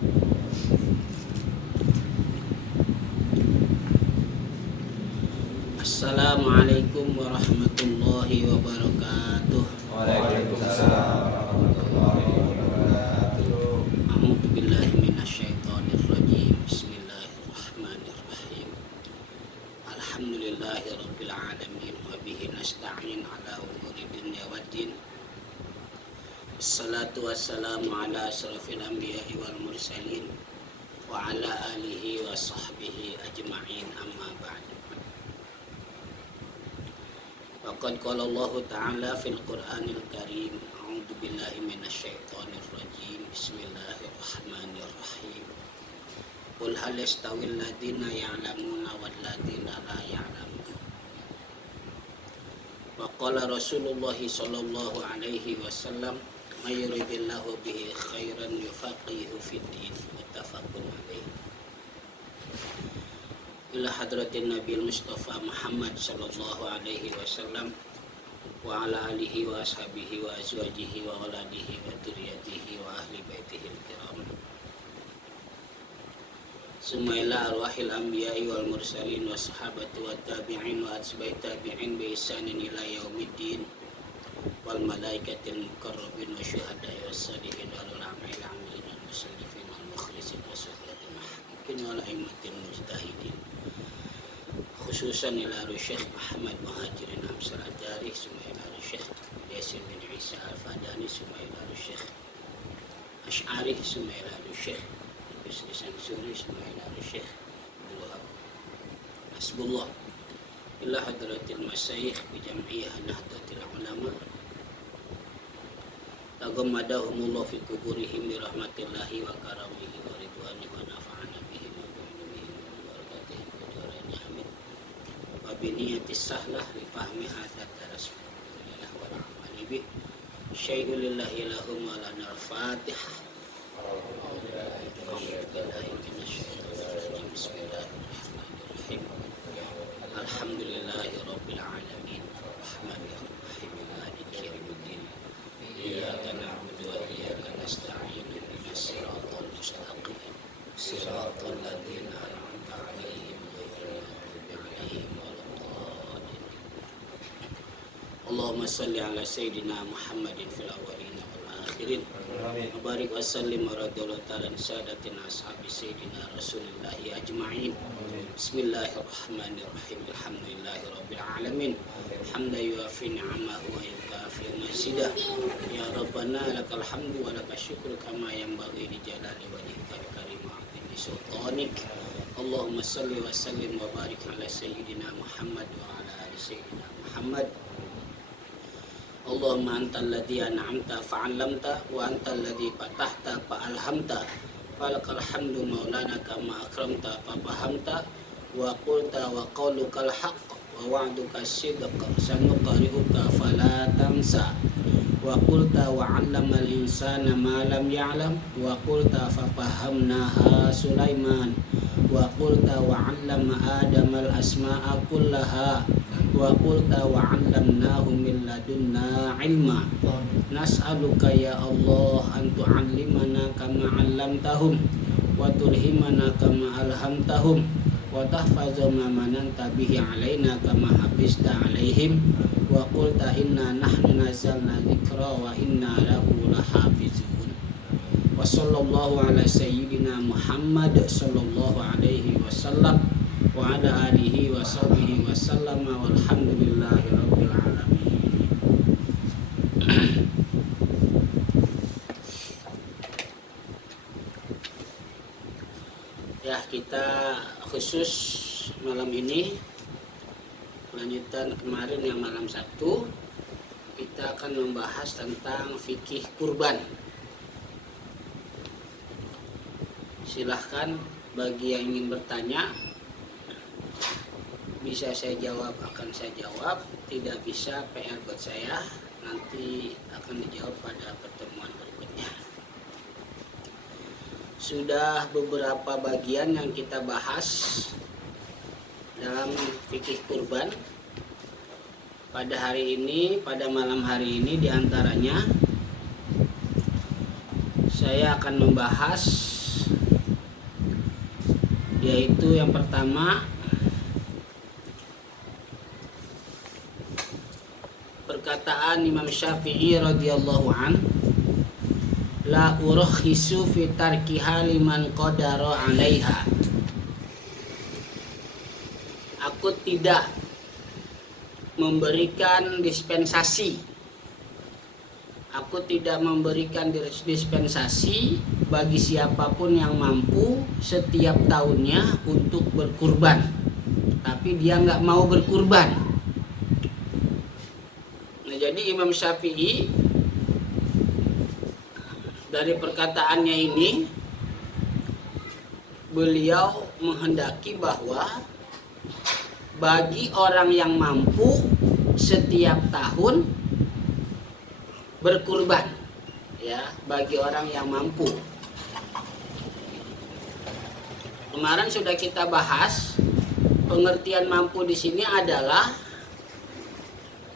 Assalamualaikum warahmatullahi wabarakatuh. Waalaikumsalam warahmatullahi wabarakatuh. A'udzu billahi minasyaitonir rajim. Bismillahirrahmanirrahim. Alhamdulillahirabbil alamin wa bihi nasta'in ala umuri dunya waddin. Wassalatu wassalamu ala asrofil anbiya'i wal mursalin wa ala alihi wa sahbihi ajma'in, amma ba'du. Waqad qala Allah Ta'ala fil Qur'anil Karim, a'udzu billahi minasyaitonir rajim. Bismillahirrahmanirrahim. Qul hal yastawil ladzina ya'lamuna wal ladzina la ya'lamun. Wa qala Rasulullah sallallahu alaihi wasallam, may yuridillahu bihi khairan yufaqihu fid din. Muttafaqun alaih. Ila hadratin Nabil Mustafa Muhammad sallallahu alaihi wasallam wa ala alihi wa ashabihi wa azwajihi wa waladihi wa dzurriyyatihi wa ahli baitihi al-kiram. Summa ila arwahil anbiya'i wal mursalin wa sahabati wa tabi'in wa atba'i tabi'in bi ihsanin ila yaumiddin wal malaikatil muqarrabin wa syuhada'i was salihin wal ulama'i al-amilin wal musallifin wal mukhlisin wa sufyatil muhaqqiqin wal a'immatil mujtahidin, khususan ila Syekh Muhammad Muhajirin Hamzah Al-Dari, summa ila Syekh Yasin bin Isa Al-Fadani, summa ila Syekh Asy'ari, summa ila Syekh Bisri Sansuri, summa ila Syekh Abdul Wahab Hasbullah, ila hadratil masyayikh bi jam'iyyah Nahdlatul Ulama taghammadahumullah fi kuburihim bi rahmatillahi wa karamihi wa ridwanihi wa nafa'ana bihim wa bi'ilmihim wa barakatihim wa jaraini amin. Biniyatis sahlah li fahmi hadat rasulillah wal amali bih syai'un lillahi lahum wa lana al-fatihah. Bismillahirrahmanirrahim. Alhamdulillahi rabbil alamin arrahmanir rahim maliki yaumiddin iyyaka na'budu wa iyyaka nasta'in ihdinas siratal mustaqim siratal ladzina an'amta 'alaihim ghairil maghdubi 'alaihim. Allahumma salli ala Sayyidina Muhammadin fil awwalin wal akhirin. Mubarak wa sallim wa radhiyallahu ta'ala an sadatina ashabi Sayyidina Rasulillahi ajma'in. Bismillahirrahmanirrahim. Alhamdulillahi rabbil alamin. Hamdan yuafi ni'amahu wa yukafi mazidah. Ya Rabbana lakal hamdu wa lakal syukru kama yanbaghi li jalali wajhikal karim wa 'azimi sultanik. Allahumma salli wa sallim wa barik ala Sayyidina Muhammad wa ala ali Sayyidina Muhammad. Allahumma antal ladzi an'amta fa'allamta wa antal ladzi fatahta fa'alhamta falakal hamdu maulana kama akramta fafahamta wa qulta wa qaulukal haqq wa wa'duka sidq sanuqri'uka fala tansa wa qulta wa 'allamal insana ma lam ya'lam wa qulta fafahamnaha Sulaiman wa qulta wa 'allama Adamal asma'a kullaha wa qulta wa 'allamnahu min ladunna ilma. Nas'aluka ya Allah an tu'allimana kama 'allamtahum wa tulhimana kama alhamtahum wa tahfaza ma mananta bihi 'alaina kama hafizta 'alaihim wa qulta inna nahnu nazzalna dzikra wa inna lahu lahafizun. Wa sallallahu ala sayyidina Muhammad sallallahu alaihi wasallam wa ala alihi wa sahbihi wa sallama walhamdulillahi rabbil alamin. Ya, kita khusus malam ini lanjutan kemarin yang malam Sabtu, kita akan membahas tentang fikih kurban. Silahkan bagi yang ingin bertanya, bisa saya jawab akan saya jawab, tidak bisa PR buat saya, nanti akan dijawab pada pertemuan berikutnya. Sudah beberapa bagian yang kita bahas dalam fikih kurban. Pada hari ini, pada malam hari ini diantaranya saya akan membahas yaitu yang pertama perkataan Imam Syafi'i radhiyallahu an, la urakhisu fi tarkiha liman qadara 'alaiha. Aku tidak memberikan dispensasi. Aku tidak memberikan dispensasi bagi siapapun yang mampu setiap tahunnya untuk berkurban, tapi dia nggak mau berkurban. Nah, jadi Imam Syafi'i dari perkataannya ini, beliau menghendaki bahwa bagi orang yang mampu setiap tahun berkurban, ya, bagi orang yang mampu. Kemarin sudah kita bahas, pengertian mampu di sini adalah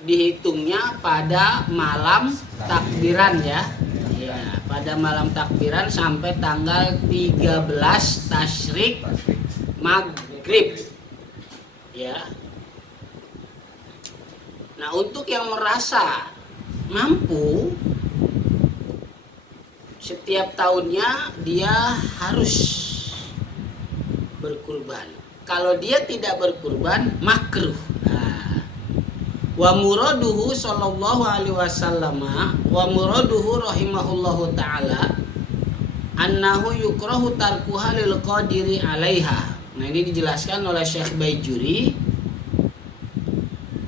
dihitungnya pada malam takbiran, ya. Ya, pada malam takbiran sampai tanggal 13 Tasyrik Maghrib. Ya. Nah, untuk yang merasa mampu setiap tahunnya dia harus berkurban. Kalau dia tidak berkurban, makruh. Wa muraduhu sallallahu alaihi wasallam wa muraduhu rahimahullahu taala annahu yukrahu tarkuha lil qadiri 'alaiha. Nah, ini dijelaskan oleh Syekh Baijuri.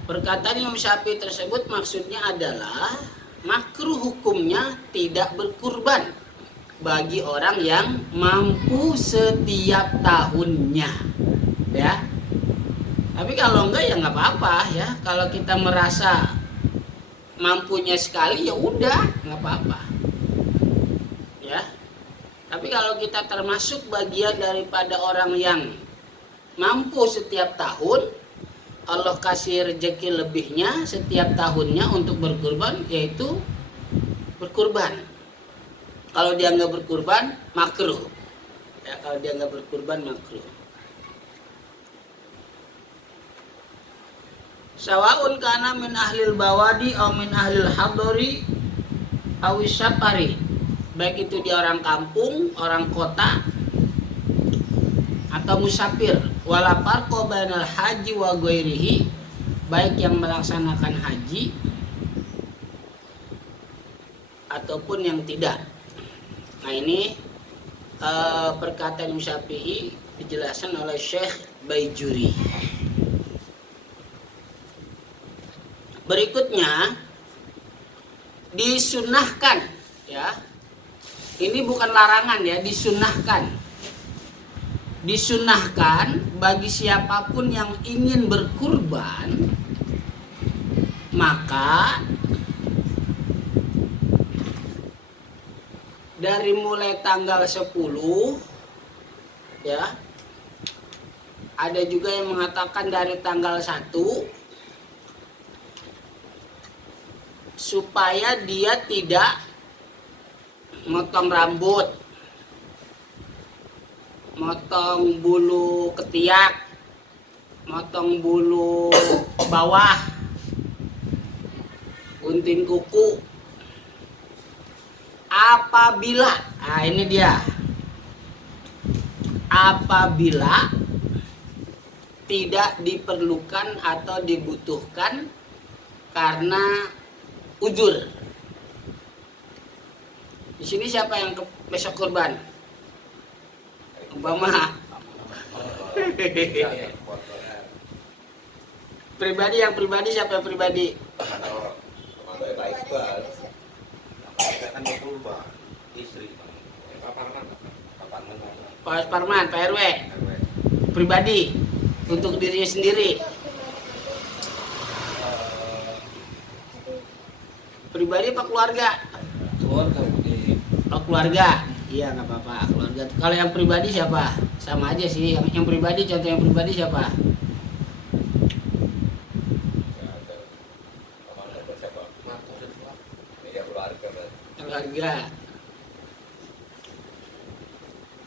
Perkataan Imam Syafi'i tersebut maksudnya adalah makruh hukumnya tidak berkurban bagi orang yang mampu setiap tahunnya, ya. Tapi kalau enggak ya nggak apa-apa, ya. Kalau kita merasa mampunya sekali ya udah nggak apa-apa, ya. Tapi kalau kita termasuk bagian daripada orang yang mampu setiap tahun, Allah kasih rezeki lebihnya setiap tahunnya untuk berkurban, yaitu berkurban. Kalau dia nggak berkurban, makruh. Ya, kalau dia nggak berkurban, makruh. Sawaun kana min ahlil bawadi atau min ahlil hadori aw safari. Baik itu dia orang kampung, orang kota, atau musafir. Wala farqa bainal haji wa ghairihi, baik yang melaksanakan haji ataupun yang tidak. Nah, ini perkataan Imam Syafi'i dijelaskan oleh Syekh Baijuri. Berikutnya disunahkan, ya. Ini bukan larangan, ya, disunahkan. Disunahkan bagi siapapun yang ingin berkurban, maka dari mulai tanggal 10, ya, ada juga yang mengatakan dari tanggal 1, supaya dia tidak motong rambut, motong bulu ketiak, motong bulu bawah, gunting kuku. Apabila, nah ini dia, apabila tidak diperlukan atau dibutuhkan karena uzur. Di sini siapa yang besok kurban? Umpama pribadi, yang pribadi siapa yang pribadi? Pak Parman, Pak RW. Pribadi untuk dirinya sendiri. Pribadi apa keluarga? Keluarga. Oh, keluarga. Iya, nggak apa-apa, keluarga. Kalau yang pribadi siapa? Sama aja sih. Yang pribadi, contoh yang pribadi siapa? Keluarga.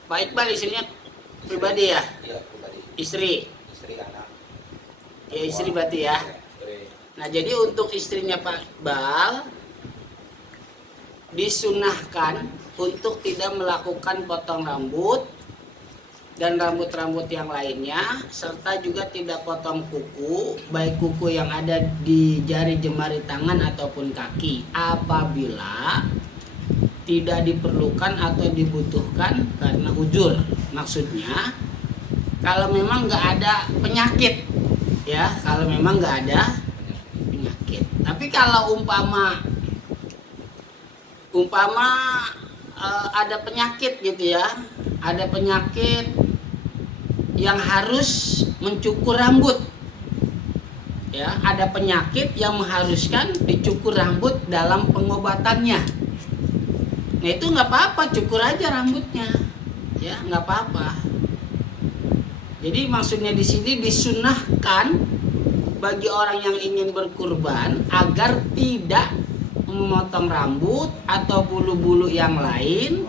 Pak Iqbal istrinya Pribadi ya? Iya, pribadi. Istri. Istri, anak. Ya istri berarti ya. Nah jadi untuk istrinya Pak Iqbal disunahkan untuk tidak melakukan potong rambut dan rambut-rambut yang lainnya, serta juga tidak potong kuku, baik kuku yang ada di jari jemari tangan ataupun kaki, apabila tidak diperlukan atau dibutuhkan karena uzur. Maksudnya kalau memang nggak ada penyakit, ya, kalau memang nggak ada penyakit. Tapi kalau umpama ada penyakit gitu ya, ada penyakit yang harus mencukur rambut, ya, ada penyakit yang mengharuskan dicukur rambut dalam pengobatannya. Nah itu nggak apa-apa, cukur aja rambutnya, ya, nggak apa-apa. Jadi maksudnya di sini disunahkan bagi orang yang ingin berkurban agar tidak memotong rambut atau bulu-bulu yang lain,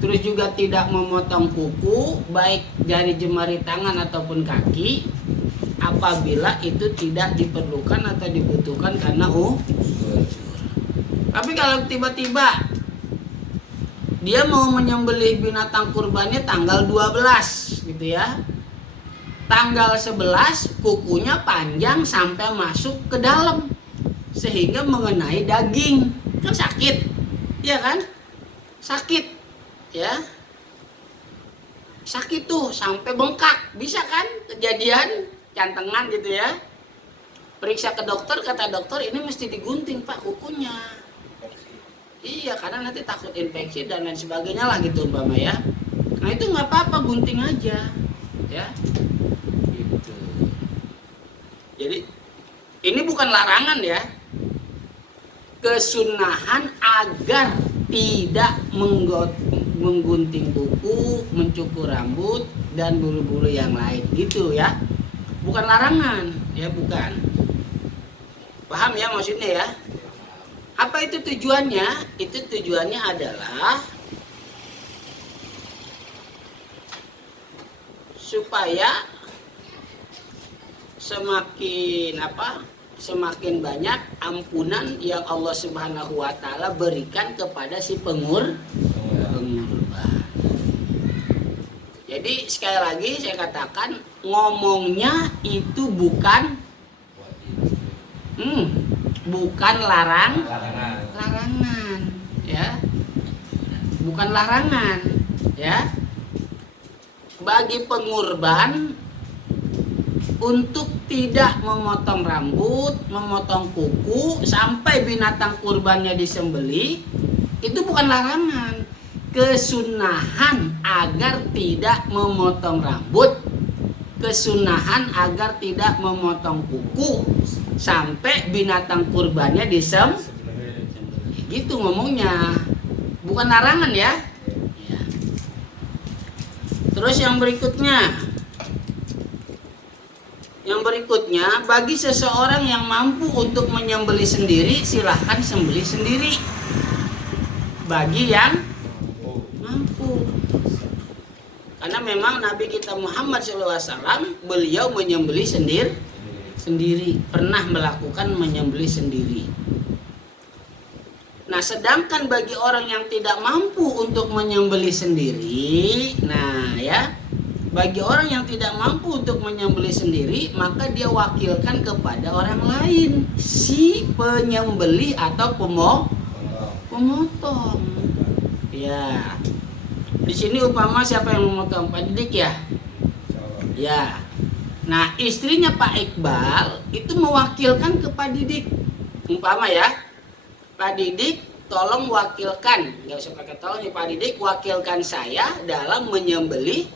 terus juga tidak memotong kuku baik jari jemari tangan ataupun kaki, apabila itu tidak diperlukan atau dibutuhkan karena uzur. Tapi kalau tiba-tiba dia mau menyembelih binatang kurbannya tanggal 12 gitu ya, tanggal 11 kukunya panjang sampai masuk ke dalam sehingga mengenai daging, kan sakit, ya kan, sakit, ya, sakit tuh sampai bengkak, bisa kan kejadian cantengan gitu ya. Periksa ke dokter, kata dokter ini mesti digunting Pak kukunya. Iya, karena nanti takut infeksi dan lain sebagainya lah gitu umpama ya. Nah itu nggak apa-apa, gunting aja, ya. Gitu. Jadi ini bukan larangan ya, kesunahan agar tidak menggunting kuku, mencukur rambut dan bulu-bulu yang lain gitu ya. Bukan larangan, ya bukan. Paham ya maksudnya ya? Apa itu tujuannya? Itu tujuannya adalah supaya semakin banyak ampunan yang Allah Subhanahu wa taala berikan kepada si pengurban. Jadi sekali lagi saya katakan, ngomongnya itu bukan larangan, ya. Bukan larangan, ya. Bagi pengurban untuk tidak memotong rambut, memotong kuku sampai binatang kurbannya disembelih, itu bukan larangan. Kesunahan agar tidak memotong rambut, kesunahan agar tidak memotong kuku sampai binatang kurbannya disembelih. Gitu ngomongnya, bukan larangan ya. Terus yang berikutnya, bagi seseorang yang mampu untuk menyembelih sendiri, silahkan sembelih sendiri. Bagi yang mampu, karena memang Nabi kita Muhammad SAW beliau menyembelih sendiri, pernah melakukan menyembelih sendiri. Nah, sedangkan bagi orang yang tidak mampu untuk menyembelih sendiri, nah ya, bagi orang yang tidak mampu untuk menyembelih sendiri, maka dia wakilkan kepada orang lain, si penyembelih atau pemotong. Ya. Di sini umpama siapa yang memotong? Pak Didik ya? Ya. Nah, istrinya Pak Iqbal itu mewakilkan ke Pak Didik. Umpama ya, Pak Didik tolong wakilkan, nggak usah pakai tolong ya, Pak Didik wakilkan saya dalam menyembelih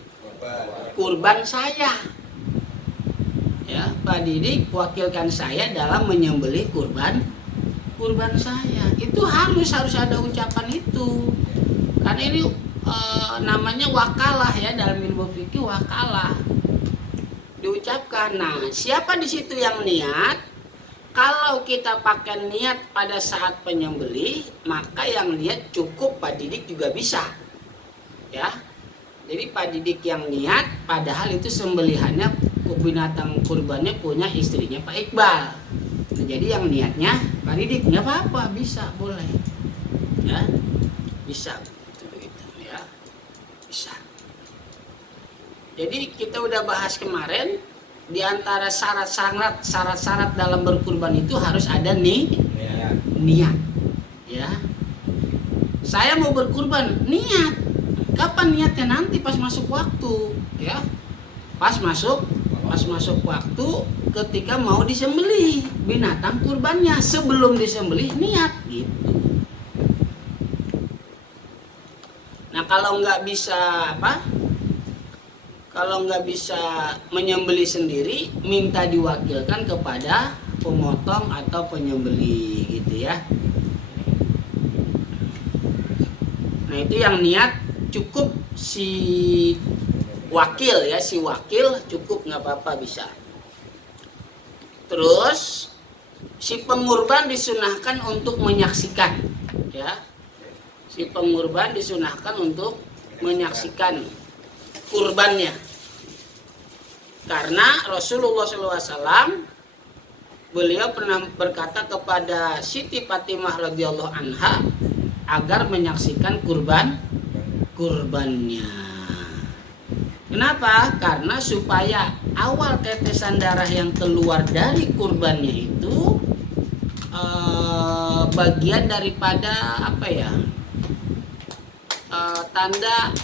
kurban saya. Ya, Pak Didik wakilkan saya dalam menyembelih kurban saya. Itu harus ada ucapan itu. Karena ini namanya wakalah ya, dalam ilmu fikih wakalah. Diucapkan. Nah, siapa di situ yang niat? Kalau kita pakai niat pada saat penyembelih, maka yang niat cukup Pak Didik juga bisa. Ya. Jadi Pak Didik yang niat, padahal itu sembelihannya binatang kurbannya punya istrinya Pak Iqbal. Nah, jadi yang niatnya Pak Didik, nggak apa-apa, bisa, boleh, ya, bisa, begitu ya, bisa. Jadi kita udah bahas kemarin, di antara syarat-syarat dalam berkurban itu harus ada niat, ya. Saya mau berkurban, niat. Kapan niatnya? Nanti pas masuk waktu, ya. Pas masuk waktu ketika mau disembelih binatang kurbannya. Sebelum disembelih niat gitu. Nah, kalau nggak bisa kalau nggak bisa menyembelih sendiri, minta diwakilkan kepada pemotong atau penyembelih gitu ya. Nah, itu yang niat cukup si wakil ya, si wakil cukup, nggak apa-apa, bisa. Terus si pengurban disunahkan untuk menyaksikan, ya. Si pengurban disunahkan untuk menyaksikan kurbannya, karena Rasulullah SAW beliau pernah berkata kepada Siti Fatimah radhiyallahu anha agar menyaksikan kurbannya. Kenapa? Karena supaya awal tetesan darah yang keluar dari kurbannya itu bagian daripada tanda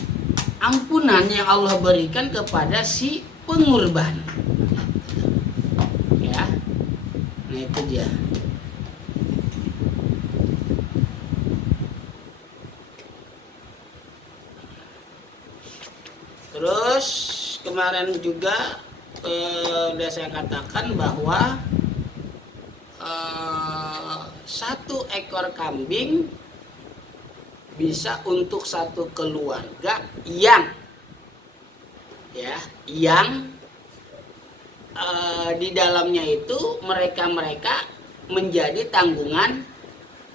ampunan yang Allah berikan kepada si pengurban. Ya. Nah, itu dia. Terus kemarin juga udah saya katakan bahwa 1 ekor kambing bisa untuk satu keluarga yang di dalamnya itu mereka menjadi tanggungan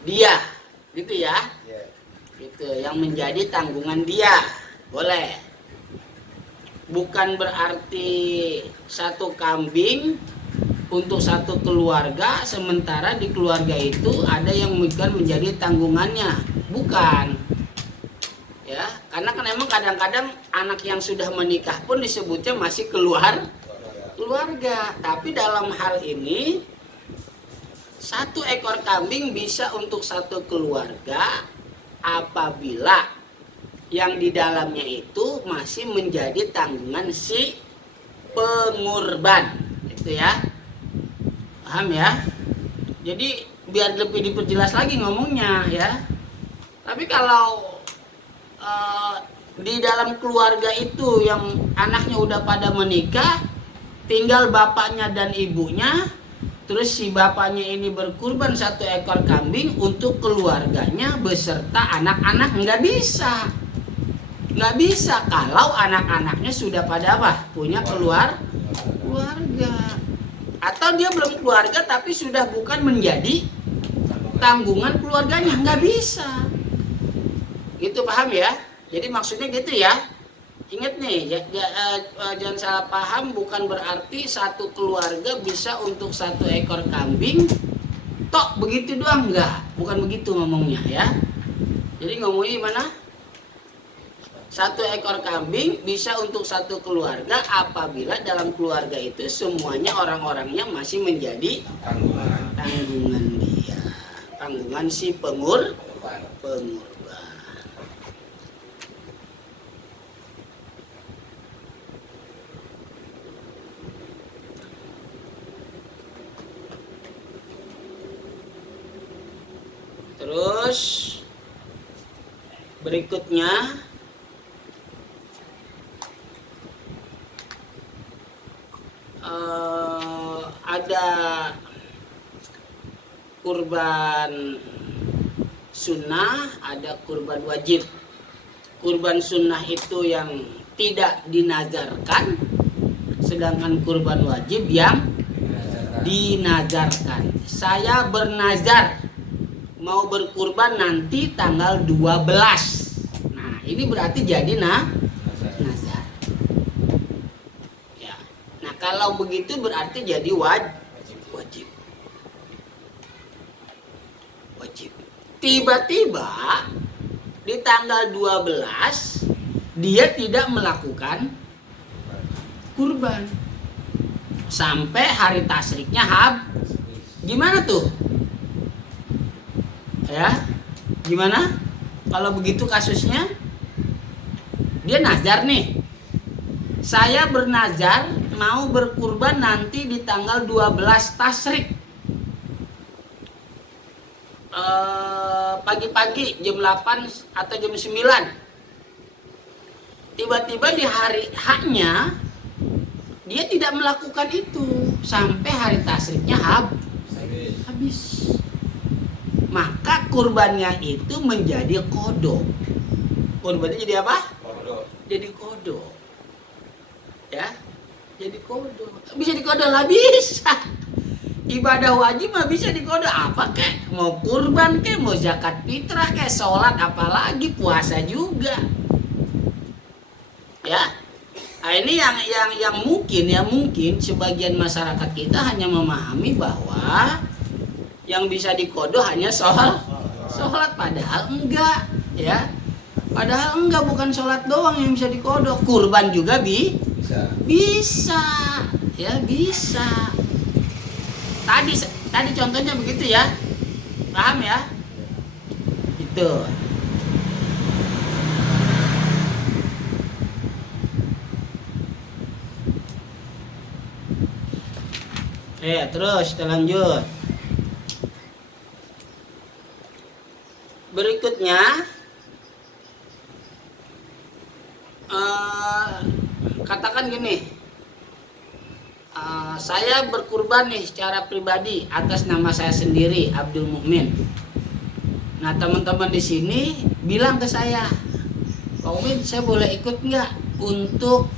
dia, gitu ya, gitu, yang menjadi tanggungan dia, boleh. Bukan berarti 1 kambing untuk satu keluarga, sementara di keluarga itu ada yang bukan menjadi tanggungannya, bukan. Ya, karena kan emang kadang-kadang anak yang sudah menikah pun disebutnya masih keluarga. Tapi dalam hal ini 1 ekor kambing bisa untuk satu keluarga apabila yang di dalamnya itu masih menjadi tanggungan si pengurban, itu ya, paham ya? Jadi biar lebih diperjelas lagi ngomongnya ya. Tapi kalau di dalam keluarga itu yang anaknya udah pada menikah, tinggal bapaknya dan ibunya, terus si bapaknya ini berkurban 1 ekor kambing untuk keluarganya beserta anak-anak, nggak bisa kalau anak-anaknya sudah pada punya keluarga, atau dia belum keluarga tapi sudah bukan menjadi tanggungan keluarganya, nggak bisa. Gitu, paham ya? Jadi maksudnya gitu ya. Ingat nih, jangan salah paham, bukan berarti satu keluarga bisa untuk 1 ekor kambing tok begitu doang, enggak, bukan begitu ngomongnya ya. Jadi ngomongnya gimana? 1 ekor kambing bisa untuk satu keluarga apabila dalam keluarga itu semuanya orang-orangnya masih menjadi tanggungan dia, tanggungan si pengurban. Terus berikutnya ada kurban sunnah, ada kurban wajib. Kurban sunnah itu yang tidak dinazarkan, sedangkan kurban wajib yang dinazarkan. Saya bernazar mau berkurban nanti tanggal 12. Nah, ini berarti jadi nazar. kalau begitu berarti jadi wajib. Tiba-tiba di tanggal 12 dia tidak melakukan kurban sampai hari tasriknya gimana tuh? Ya, gimana? Kalau begitu kasusnya, dia nazar nih. Saya bernazar mau berkurban nanti di tanggal 12 tasrik. Pagi-pagi jam 8 atau jam 9. Tiba-tiba di hari haknya dia tidak melakukan itu sampai hari tasriknya habis. Maka kurbannya itu menjadi kodok. Kurbannya jadi apa? Kodok. Jadi kodok. Ya, jadi kodok. Bisa dikodok lah, bisa. Ibadah wajib mah bisa dikodok apa kek? Mau kurban kek, mau zakat fitrah kek, sholat apalagi puasa juga. Ya. Nah, ini yang mungkin sebagian masyarakat kita hanya memahami bahwa yang bisa dikodok hanya sholat, padahal enggak, ya. Padahal enggak, bukan sholat doang yang bisa dikodok, kurban juga bisa, ya bisa. Tadi contohnya begitu ya, paham ya? Itu. Terus kita lanjut. Berikutnya, katakan gini. Saya berkurban nih secara pribadi atas nama saya sendiri, Abdul Mukmin. Nah, teman-teman di sini bilang ke saya, Pak Mukmin, saya boleh ikut nggak untuk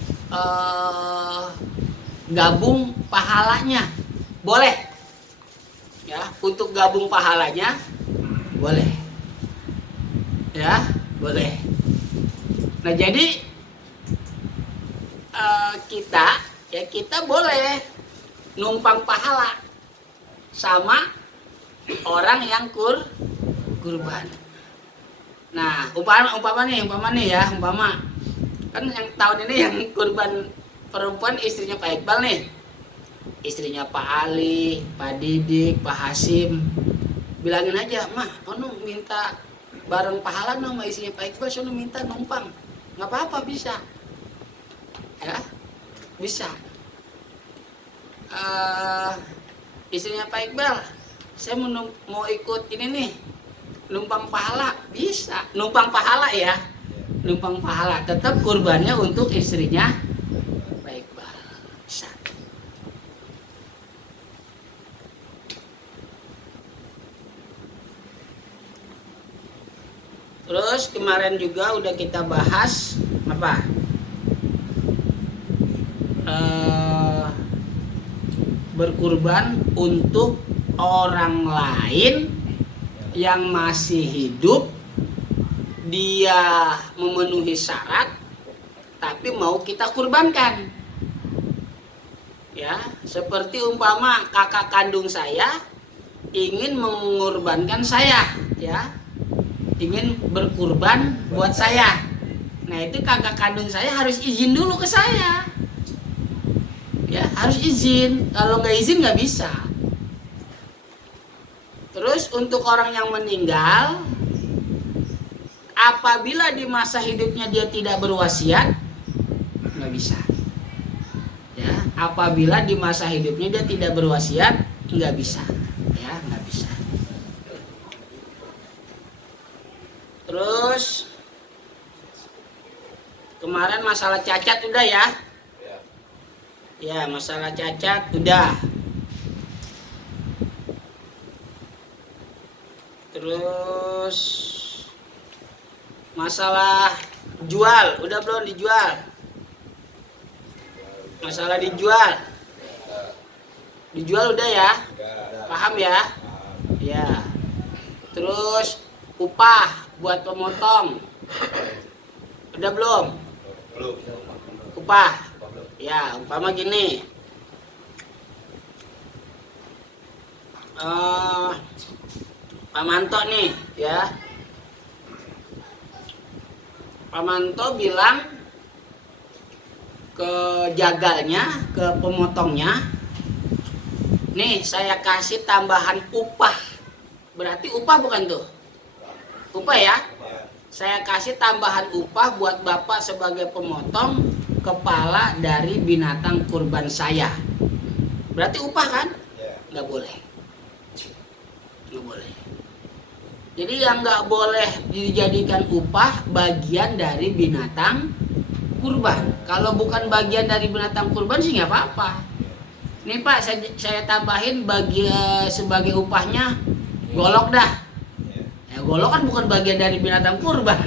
gabung pahalanya? Boleh. Ya, untuk gabung pahalanya boleh. Ya, boleh. Nah, jadi kita boleh numpang pahala sama orang yang kurban. Nah, umpama nih ya, kan yang tahun ini yang kurban perempuan istrinya Pak Iqbal nih. Istrinya Pak Ali, Pak Didik, Pak Hasim. Bilangin aja, "Mah, ono minta bareng pahala sama istrinya Pak Iqbal, sono minta numpang." Nggak apa-apa, bisa. Ya, bisa. Istrinya Pak Iqbal, saya mau ikut ini nih, numpang pahala, bisa. Numpang pahala ya, numpang pahala. Tetap kurbannya untuk istrinya Pak Iqbal, bisa. Terus kemarin juga udah kita bahas apa? Berkurban untuk orang lain yang masih hidup, dia memenuhi syarat tapi mau kita kurbankan. Ya, seperti umpama kakak kandung saya ingin mengorbankan saya, ya. Ingin berkurban buat saya. Nah, itu kakak kandung saya harus izin dulu ke saya. Ya, harus izin. Kalau nggak izin nggak bisa. Terus untuk orang yang meninggal, apabila di masa hidupnya dia tidak berwasiat, nggak bisa. Ya, apabila di masa hidupnya dia tidak berwasiat, nggak bisa. Ya, nggak bisa. Terus kemarin masalah cacat udah ya. Ya, masalah cacat udah. Terus masalah jual udah belum dijual? Masalah dijual udah ya? Paham ya? Ya. Terus upah buat pemotong udah belum? Upah. Ya, umpama gini, Pak Manto nih ya. Pak Manto bilang ke jagalnya, ke pemotongnya, nih saya kasih tambahan upah. Berarti upah bukan tuh? Upah ya? Saya kasih tambahan upah buat Bapak sebagai pemotong kepala dari binatang kurban saya. Berarti upah kan? Nggak boleh. Nggak boleh. Jadi yang nggak boleh dijadikan upah bagian dari binatang kurban. Kalau bukan bagian dari binatang kurban sih nggak apa-apa. Nih Pak, saya tambahin sebagai upahnya golok dah. Ya, golok kan bukan bagian dari binatang kurban.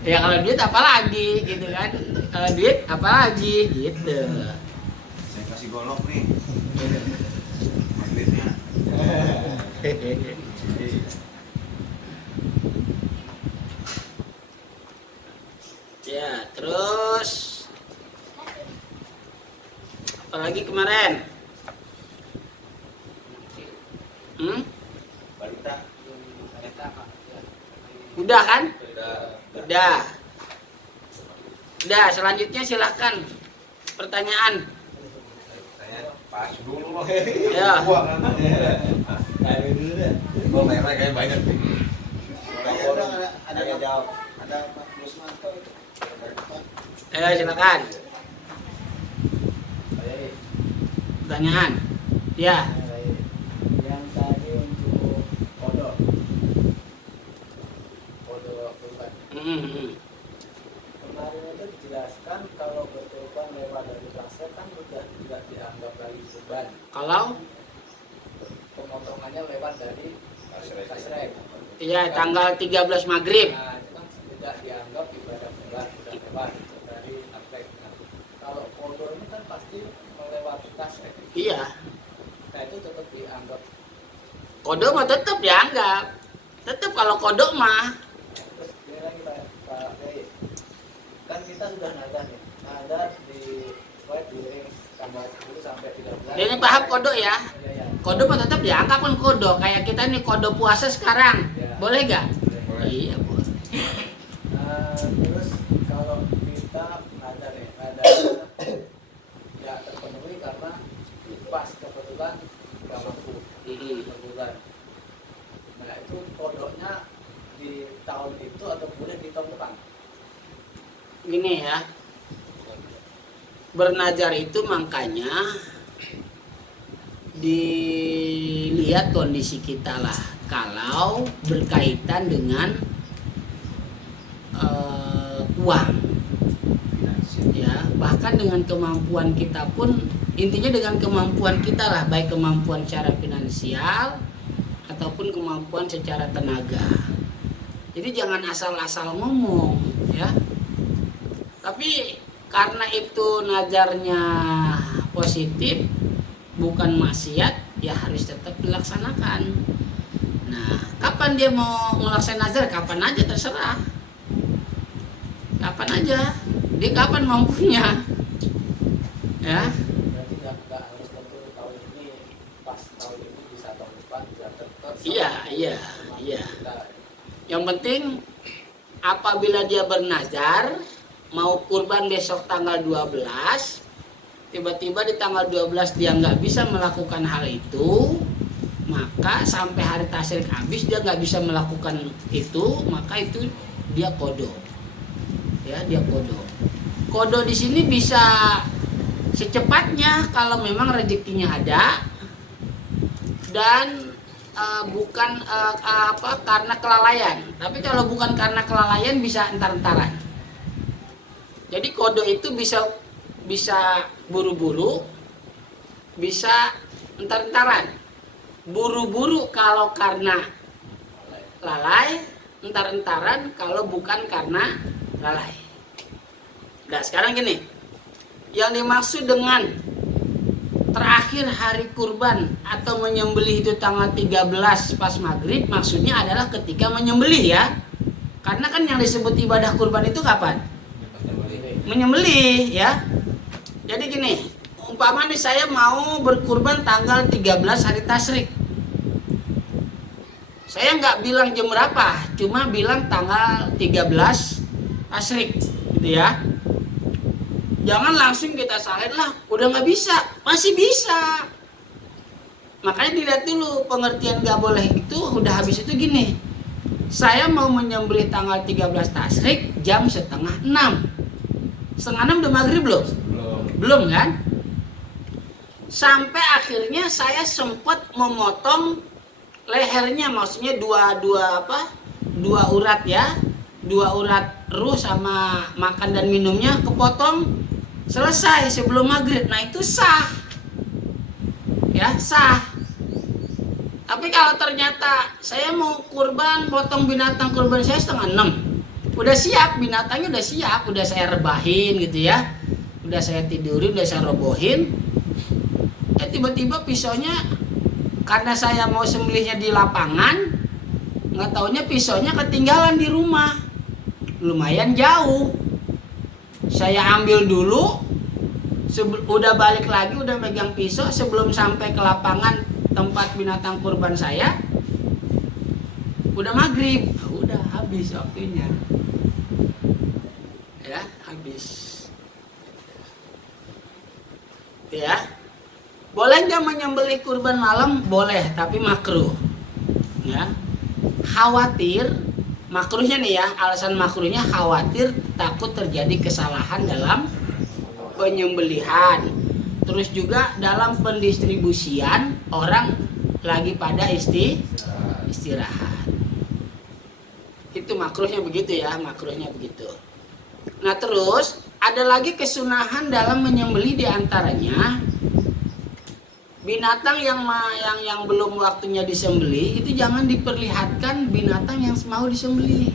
Ya kalau duit apa lagi gitu kan? Kalau duit apa lagi gitu. Saya kasih golok nih. Magnetnya. Ya, terus apalagi kemarin? Balita. Udah kan? Udah. Udah, selanjutnya silahkan pertanyaan. Pas dulu. Ya. Kayak dulu deh. Gua merah kayak banyak nih. Ada jawab. Ada Pak Busmanto itu. Silakan. Pertanyaan. Ya. Yang tadi untuk kodok kurban. Kemarin itu dijelaskan kalau berkorban lewat dari pasir kan sudah tidak dianggap lagi kurban. Kalau Pemotongannya lewat dari kasrek. iya tanggal 13 Maghrib. Nah, itu kan tidak dianggap ibadah kurban, sudah lewat dari aspek. Nah, kalau kodok ini kan pasti melewati kasrek. Iya. Nah, itu tetap dianggap. Kodok mah tetap dianggap. Tetap kalau kodok mah. Terus ini lagi Pak Kiai, kan kita sudah nazar nih, nazar di ring tanggal 10 sampai 13. Ini paham kodok ya? Iya. Kodok mah tetap dianggap kan kodok. Kayak kita nih kodok puasa sekarang. Ya. Boleh gak? Boleh. Iya boleh. Terus kalau kita nazar nih, nazar ya terpenuhi karena pas kebetulan nggak mampu berbulan. Nah itu kodoknya di tahun itu atau boleh di tahun depan? Gini ya. Bernazar itu makanya dilihat kondisi kita lah. Kalau berkaitan dengan uang, ya bahkan dengan kemampuan kita pun, intinya dengan kemampuan kita lah, baik kemampuan secara finansial ataupun kemampuan secara tenaga. Jadi jangan asal-asal ngomong, ya. Tapi karena itu nazarnya positif, bukan maksiat, ya harus tetap dilaksanakan. Nah, kapan dia mau melaksanakan nazar? Kapan aja terserah. Kapan aja. Dia kapan mampunya. Ya. Berarti nggak harus tentu tahun ini, pas tahun ini bisa tahun depan bisa tetap. Iya. Yang penting apabila dia bernazar mau kurban besok tanggal 12, tiba-tiba di tanggal 12 dia nggak bisa melakukan hal itu, maka sampai hari tasyrik habis dia nggak bisa melakukan itu, maka itu dia kodok. Ya, dia kodok. Kodok di sini bisa secepatnya kalau memang rezekinya ada dan bukan karena kelalaian. Tapi kalau bukan karena kelalaian bisa entar-entaran. Jadi kodok itu bisa buru-buru, bisa entar-entaran. Buru-buru kalau karena lalai, entar-entaran kalau bukan karena lalai. Nah sekarang gini, yang dimaksud dengan terakhir hari kurban atau menyembelih itu tanggal 13 pas maghrib, maksudnya adalah ketika menyembelih ya. Karena kan yang disebut ibadah kurban itu kapan? Menyembelih ya. Jadi gini, Umpama nih saya mau berkurban tanggal 13 hari tasyrik. Saya nggak bilang jam berapa, cuma bilang tanggal 13 tasyrik, gitu ya. Jangan langsung kita salahin lah, udah nggak bisa, masih bisa. Makanya dilihat dulu pengertian nggak boleh itu udah habis itu gini. Saya mau menyembelih tanggal 13 tasyrik jam setengah 6. Setengah 6 udah maghrib belum? Belum kan? Sampai akhirnya saya sempat memotong lehernya, maksudnya dua urat ya, 2 urat ruh sama makan dan minumnya kepotong selesai sebelum maghrib. Nah itu sah, ya sah. Tapi kalau ternyata saya mau kurban, potong binatang kurban saya setengah 6, udah siap, binatangnya udah siap, udah saya rebahin gitu ya, udah saya tidurin, udah saya robohin, tiba-tiba pisaunya, karena saya mau sembelihnya di lapangan, nggak taunya pisaunya ketinggalan di rumah, lumayan jauh. Saya ambil dulu, udah balik lagi, udah megang pisau, sebelum sampai ke lapangan tempat binatang kurban saya, udah maghrib, udah habis waktunya, ya habis, ya. Boleh nggak menyembelih kurban malam? Boleh, tapi makruh. Ya, khawatir makruhnya nih ya, alasan makruhnya khawatir takut terjadi kesalahan dalam penyembelihan. Terus juga dalam pendistribusian orang lagi pada istirahat. Itu makruhnya begitu ya, makruhnya begitu. Nah terus ada lagi kesunahan dalam menyembelih, diantaranya binatang yang belum waktunya disembelih itu jangan diperlihatkan binatang yang mau disembelih.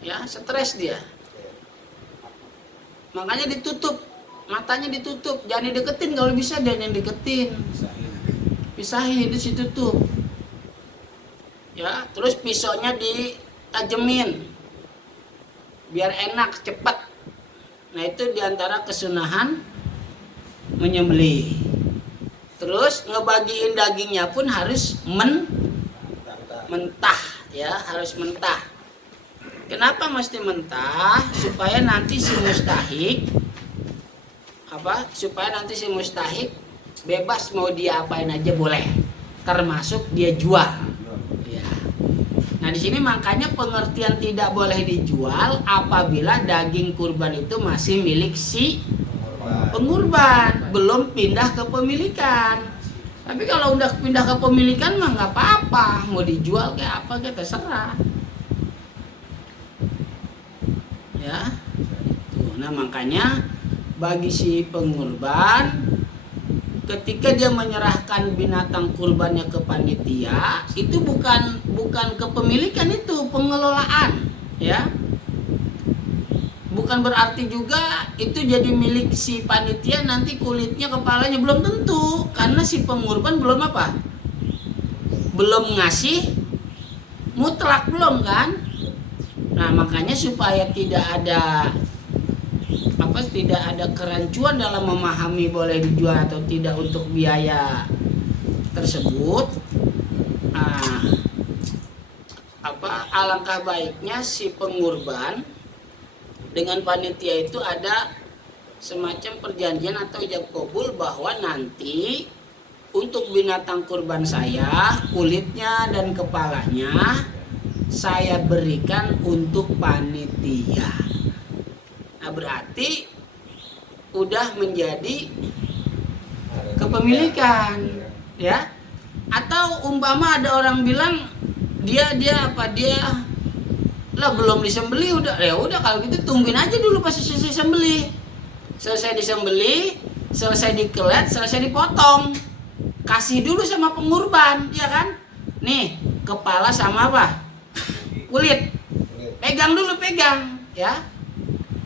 Ya, stres dia. Makanya ditutup, matanya ditutup, jangan dideketin, kalau bisa jangan deketin. Pisahin, itu ditutup. Ya, terus pisaunya ditajemin biar enak, cepat. Nah, itu diantara kesunahan menyembelih. Terus ngebagiin dagingnya pun harus mentah, ya harus mentah. Kenapa mesti mentah? Supaya nanti si mustahik bebas mau dia apain aja boleh, termasuk dia jual. Ya. Nah di sini makanya pengertian tidak boleh dijual apabila daging kurban itu masih milik si pengurban, belum pindah ke pemilikan. Tapi kalau udah pindah ke pemilikan mah nggak apa-apa, mau dijual kayak apa kayak terserah. Ya, itu. Nah makanya bagi si pengurban, ketika dia menyerahkan binatang kurbannya ke panitia, itu bukan kepemilikan, itu pengelolaan, ya. Bukan berarti juga itu jadi milik si panitia, nanti kulitnya, kepalanya, belum tentu, karena si pengurban belum apa? Belum ngasih mutlak, belum kan? Nah, makanya supaya tidak ada kerancuan dalam memahami boleh dijual atau tidak untuk biaya tersebut. Nah, alangkah baiknya si pengurban dengan panitia itu ada semacam perjanjian atau ijab kabul bahwa nanti untuk binatang kurban saya, kulitnya dan kepalanya saya berikan untuk panitia. Nah berarti udah menjadi kepemilikan, ya. Atau umpama ada orang bilang dia lah belum disembelih, udah ya udah kalau gitu tungguin aja dulu pas selesai sembelih. Selesai disembelih, selesai dikelet, selesai dipotong. Kasih dulu sama pengurban, ya kan? Nih, kepala sama apa? Kulit. Pegang dulu, ya.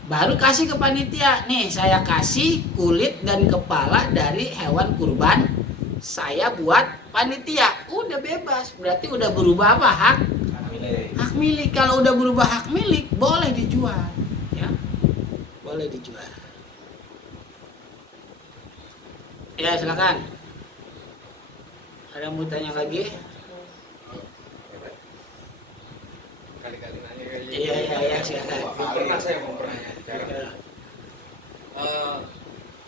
Baru kasih ke panitia. Nih, saya kasih kulit dan kepala dari hewan kurban saya buat panitia. Udah bebas, berarti udah berubah apa? Hak milik. Kalau udah berubah hak milik, boleh dijual, ya. Boleh dijual. Ya silakan. Ada mau tanya lagi? Kali-kali nanya kayak gitu. Iya silakan. Pernah saya mau bertanya.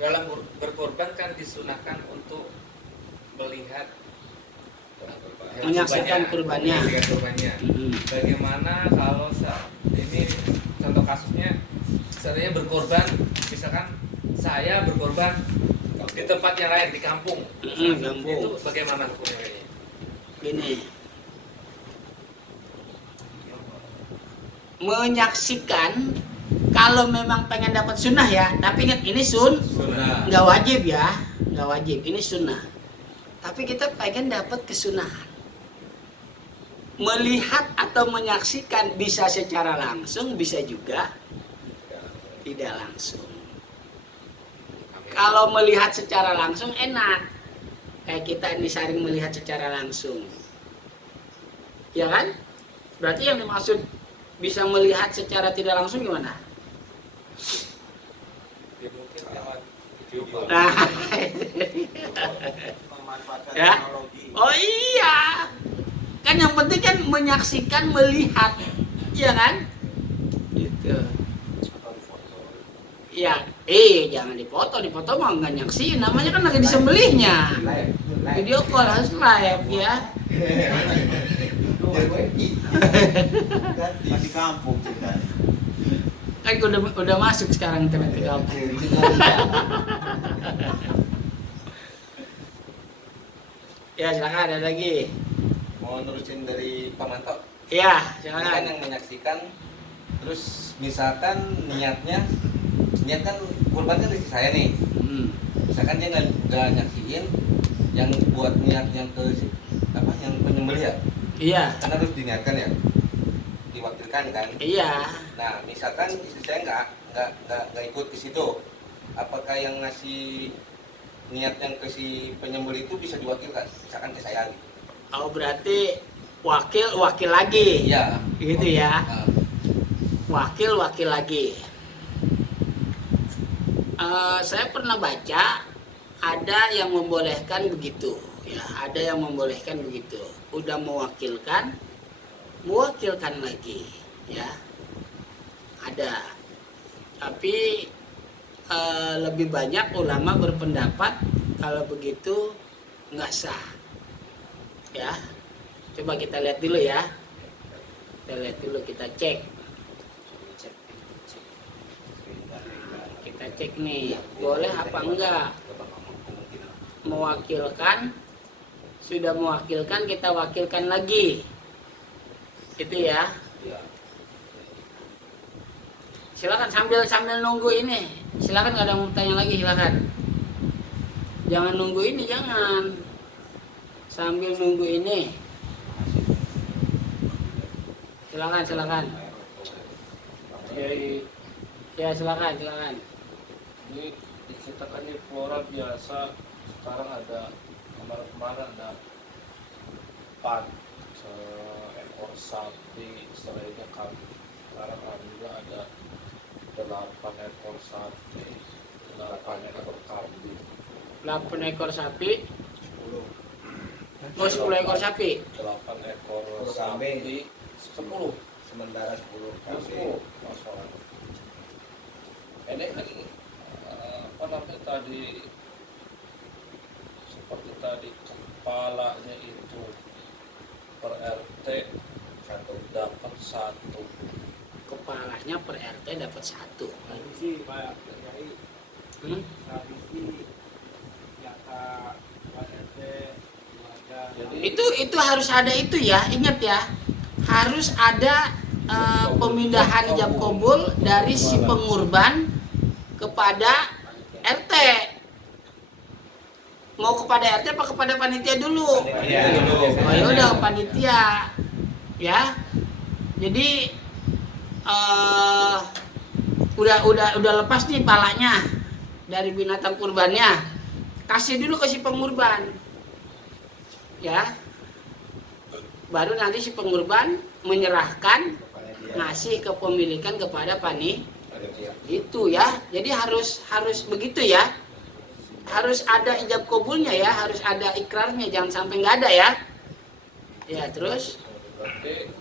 Dalam berkorban kan disunahkan untuk melihat Menyaksikan kurbannya. Menyaksikan kurbannya. Bagaimana kalau ini contoh kasusnya, seandainya berkorban, misalkan saya berkorban di tempat yang lain di kampung, Kampung. itu bagaimana hukumnya kayaknya? Gini, menyaksikan kalau memang pengen dapat sunnah ya, tapi ingat ini Sunnah. nggak wajib ya, nggak wajib, ini sunnah. Tapi kita pengen dapat kesunahan. Melihat atau menyaksikan bisa secara langsung, bisa juga tidak langsung. Kalau melihat secara langsung enak, kayak kita ini sering melihat secara langsung, ya kan? Berarti yang dimaksud bisa melihat secara tidak langsung gimana? Ya, mungkin lewat video call. Nah, Memanfaatkan ya. teknologi. Oh iya, kan yang penting kan menyaksikan, melihat, ya kan? Gitu. Ya, jangan dipoto mah nggak nyaksiin, namanya kan lagi disembelihnya. Video call harus live ya. Di kampung kita. Kan udah masuk sekarang internet ke kampung. Ya silakan, ada lagi. Mau nerusin dari Pak Manto. Ya Ini kan silakan. yang menyaksikan, terus misalkan niat kan kurban kan istri saya nih. Misalkan dia nggak nyaksiin, yang buat niat yang yang penyembelih ya, Iya. kan harus diniatkan ya, diwakilkan kan. Iya. Nah misalkan istri saya nggak ikut ke situ, apakah yang ngasih niat yang ke si penyembelih itu bisa diwakilkan, misalkan ke saya gitu. Oh berarti wakil lagi. Iya. Gitu ya. Nah, Wakil lagi. Saya pernah baca ada yang membolehkan begitu. Ya, ada yang membolehkan begitu. Udah mewakilkan lagi. Ya, ada. Tapi lebih banyak ulama berpendapat kalau begitu nggak sah. Ya, coba kita lihat dulu ya. Kita cek. Kita cek nih, boleh apa enggak? Mewakilkan, sudah mewakilkan, kita wakilkan lagi. Itu ya. Silakan sambil nunggu ini. Silakan, nggak ada yang mau tanya lagi, silakan. Jangan nunggu ini, jangan. Sambil nunggu ini. Silakan. Ya silakan. Ini diceritakan di flora biasa. Sekarang ada kemarin ada 4 ekor sapi, setelahnya kambing. Sekarang alhamdulillah ada 8 ekor sapi, 8 ekor kambing, 8 ekor sapi. Oh 10 ekor sapi. 8 ekor kambing. sapi, 10. Sementara 10 10 masalah. Ini lagi apa namanya tadi, seperti tadi kepalanya itu per RT dapat 1. Kepalanya per RT dapat 1. Tradisi Pak Kiai, tradisi jaka Pak RT ada. Jadi Itu harus ada itu ya, ingat ya. Harus ada pemindahan ijab kabul dari si pengurban kepada RT. Mau kepada RT apa kepada panitia dulu? Oh ya udah panitia. Ya. Jadi udah lepas nih palanya dari binatang kurbannya. Kasih dulu ke si pengurban. Ya. Baru nanti si pengurban menyerahkan, ngasih kepemilikan kepada panitia. Itu ya. Jadi harus begitu ya. harus ada ijab kabulnya ya, harus ada ikrarnya, jangan sampai nggak ada ya. Ya terus Berarti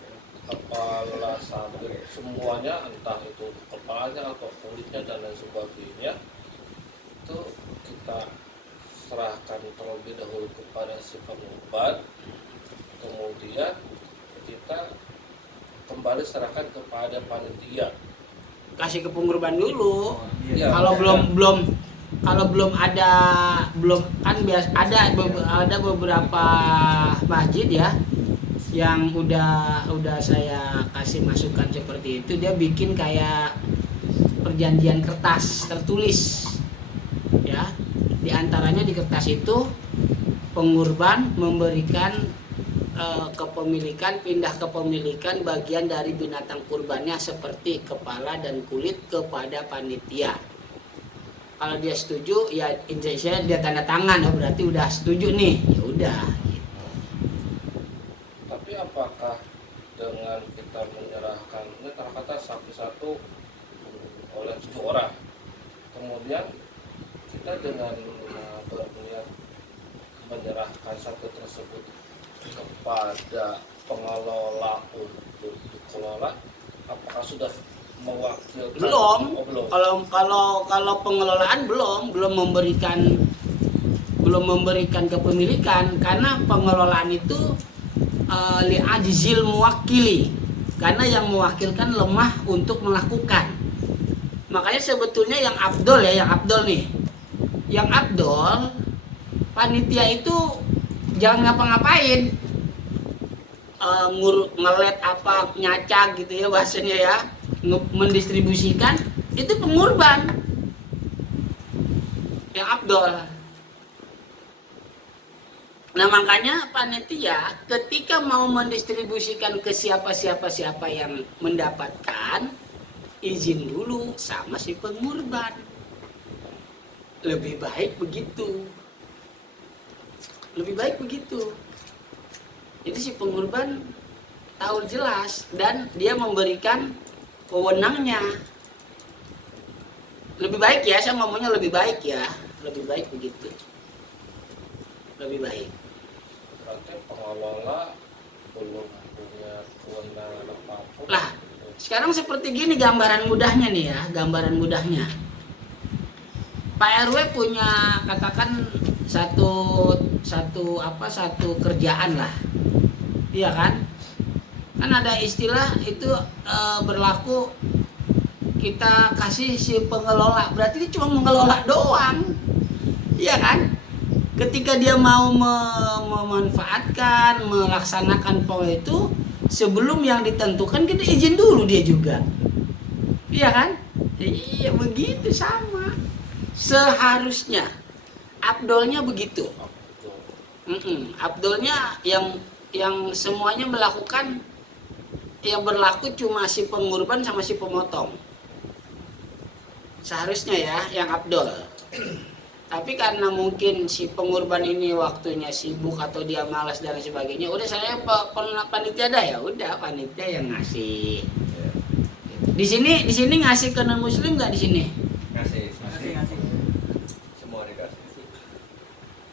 kepala sapi semuanya, entah itu kepalanya atau kulitnya dan lain sebagainya, itu kita serahkan terlebih dahulu kepada si pengurban, kemudian kita kembali serahkan kepada panitia. kasih ke pengurban dulu. Iya. Kalau belum ada kan biasa ada beberapa masjid ya yang udah saya kasih masukan seperti itu, dia bikin kayak perjanjian kertas tertulis ya, di antaranya di kertas itu pengurban memberikan pindah kepemilikan bagian dari binatang kurbannya seperti kepala dan kulit kepada panitia. Kalau dia setuju ya intinya dia tanda tangan, oh berarti udah setuju nih, ya udah. Tapi apakah dengan kita menyerahkan, ini kata sapi satu oleh 7 orang, kemudian kita dengan berniat menyerahkan sapi tersebut kepada pengelola untuk dikelola, apakah sudah mewakilkan? Belum. Oh, belum. Kalau pengelolaan belum memberikan kepemilikan, karena pengelolaan itu li'ajzil muwakili, karena yang mewakilkan lemah untuk melakukan. Makanya sebetulnya yang afdol panitia itu jangan ngapa-ngapain, ngelet apa nyacak gitu ya bahasanya ya, mendistribusikan, itu pengurban yang afdol. Nah makanya panitia ketika mau mendistribusikan ke siapa yang mendapatkan, izin dulu sama si pengurban. Lebih baik begitu. Jadi si pengurban tahu jelas dan dia memberikan wewenangnya. Lebih baik ya, saya ngomongnya lebih baik ya, lebih baik begitu. Lebih baik. Berarti pengelola belum punya kewenangan apapun. Lah, sekarang seperti gini gambaran mudahnya nih ya, Pak RW punya katakan satu kerjaan lah, iya kan? Kan ada istilah itu berlaku, kita kasih si pengelola, berarti dia cuma mengelola doang, iya kan? Ketika dia mau memanfaatkan, melaksanakan poin itu, sebelum yang ditentukan kita izin dulu dia juga, iya kan? Iya begitu sama. Seharusnya abdolnya begitu. Abdolnya yang semuanya melakukan, yang berlaku cuma si pengurban sama si pemotong. Seharusnya ya yang abdol. Tapi karena mungkin si pengurban ini waktunya sibuk atau dia malas dan sebagainya, udah saya panitia dah, ya udah panitia yang ngasih. Di sini ngasih ke non muslim nggak di sini? Ngasih. Semua dikasih.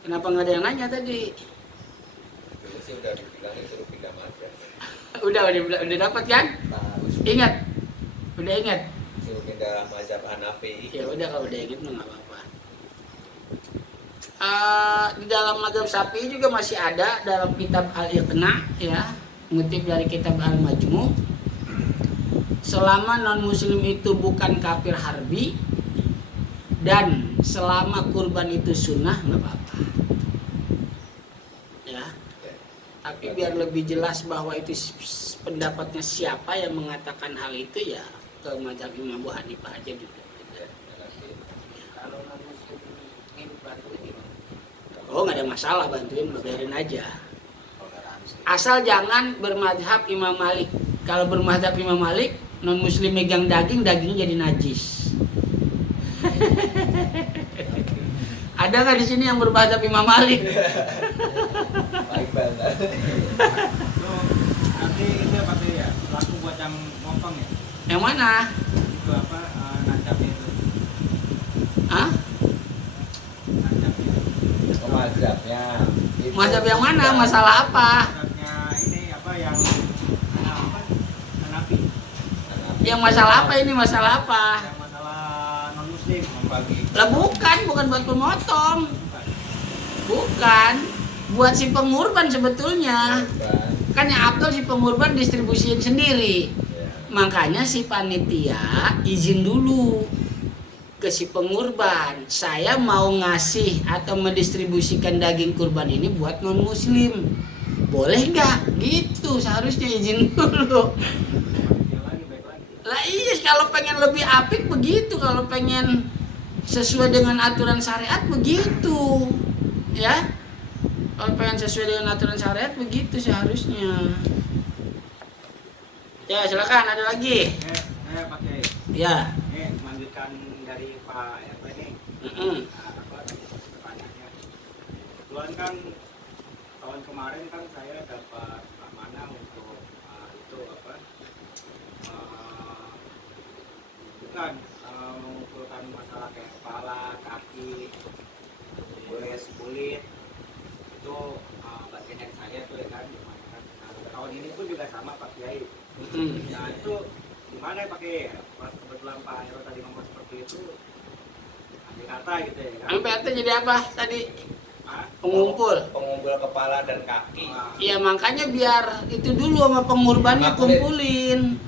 Kenapa nggak ada yang nanya tadi? Dulu sih udah dibilangin suruh pindah mazhab. Udah dapat kan? Ingat, udah ingat. Suruh pindah mazhab Hanafi. Ya udah kalau udah gitu nggak apa-apa. Di dalam mazhab Syafi'i juga masih ada dalam kitab Al-Iqna ya, ngutip dari kitab Al-Majmu', selama non muslim itu bukan kafir harbi dan selama kurban itu sunnah nggak apa-apa ya. Tapi biar lebih jelas bahwa itu pendapatnya siapa yang mengatakan hal itu, ya ke mazhab Imam Abu Hanifah aja dulu. Kalau non muslim ingin bantuin gimana? Oh nggak ada masalah, bantuin, biarin aja. Asal jangan bermadhab Imam Malik. Kalau bermadhab Imam Malik, non muslim megang dagingnya jadi najis. Ada nggak di sini yang bermadhab Imam Malik? Baik banget. Nanti itu apa tuh ya? Laku buat yang montong ya? Yang mana? Itu apa? Nancapnya itu. Hah? Nancap Mazhab yang mana? Masalah apa? Mazhabnya ini apa yang Hanafi. Yang masalah apa ini? Masalah apa? Yang masalah non muslim membagi. Lah bukan buat pemotong. Bukan. Buat si pengurban sebetulnya. Kan yang Abdul si pengurban distribusiin sendiri. Makanya si panitia izin dulu ke si pengurban, saya mau ngasih atau mendistribusikan daging kurban ini buat non muslim, boleh nggak? Gitu seharusnya izin dulu. Lah iya, kalau pengen lebih apik begitu, kalau pengen sesuai dengan aturan syariat begitu, ya. Kalau pengen sesuai dengan aturan syariat begitu seharusnya. Ya silakan, ada lagi. Saya pakai. Ya. Melanjutkan dari Pak RT ini. Pertanyaannya. Kebetulan kan tahun kemarin kan saya dapat amanah untuk itu apa? Bukan mengumpulkan masalah kayak kepala, kaki, kulit itu bagian yang saya tuh ya kan. Nah, tahun ini pun juga sama Pak Kiai. Nah itu gimana ya pakai pas kebetulan Pak Hero tadi ngomong seperti itu ambil kata gitu ya kan? MPRT jadi apa tadi? Pengumpul kepala dan kaki. Iya makanya biar itu dulu sama pengurbannya kumpulin.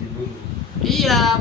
Iya,